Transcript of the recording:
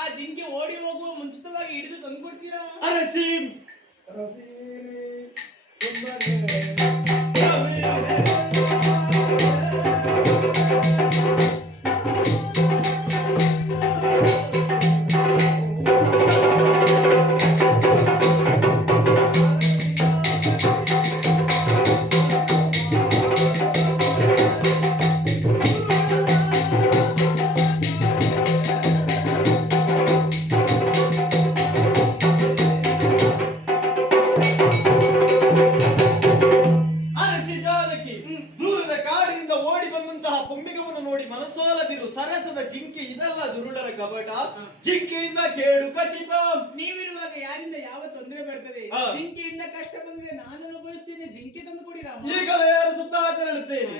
ಆ ಜಿಂಕೆ ಓಡಿ ಹೋಗುವ ಮುಂಚಿತವಾಗಿ ಹಿಡಿದು ತಂದುಕೊಡ್ತೀರಾ? ಅರಸಿ ನೋಡಿ ಮನಸೋಲದಿರು ಸರಸದ ಜಿಂಕೆ ಇದಲ್ಲ ದುರುಳರ ಕಪಟ ಜಿಂಕೆಯಿಂದ ಕೇಳು ಖಚಿತ. ನೀವಿರುವಾಗ ಯಾರಿಂದ ಯಾವ ತೊಂದರೆ ಬರ್ತದೆ? ಜಿಂಕೆಯಿಂದ ಕಷ್ಟ ಬಂದ್ರೆ ನಾನು ಅನುಭವಿಸ್ತೇನೆ, ಜಿಂಕೆ ತಂದು ಕೊಡಿ ರಾಮ. ಈಗಲೇ ಸುತ್ತ ತೆರಳುತ್ತೇನೆ.